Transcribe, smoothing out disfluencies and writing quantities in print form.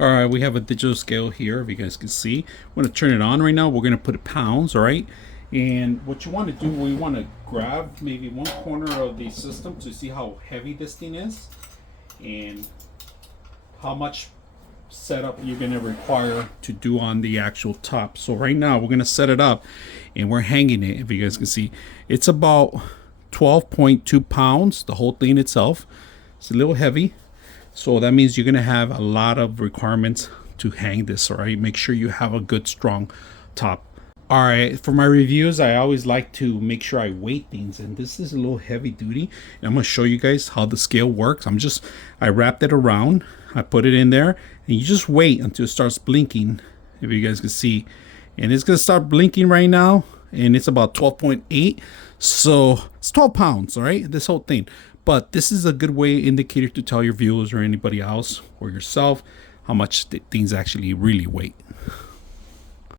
All right, we have a digital scale here, if you guys can see. I'm going to turn it on right now. We're going to put it pounds, all right? And what you want to do, we want to grab maybe one corner of the system to see how heavy this thing is and how much setup you're going to require to do on the actual top. So right now we're going to set it up and we're hanging it. If you guys can see, it's about 12.2 pounds, the whole thing itself. It's a little heavy. So that means you're going to have a lot of requirements to hang this, all right? Make sure you have a good, strong top. All right, for my reviews, I always like to make sure I weight things, and this is a little heavy duty. And I'm going to show you guys how the scale works. I wrapped it around, I put it in there, and you just wait until it starts blinking, if you guys can see. And it's going to start blinking right now, and it's about 12.8. So it's 12 pounds, all right, this whole thing. But this is a good way indicator to tell your viewers or anybody else or yourself how much things actually really weight.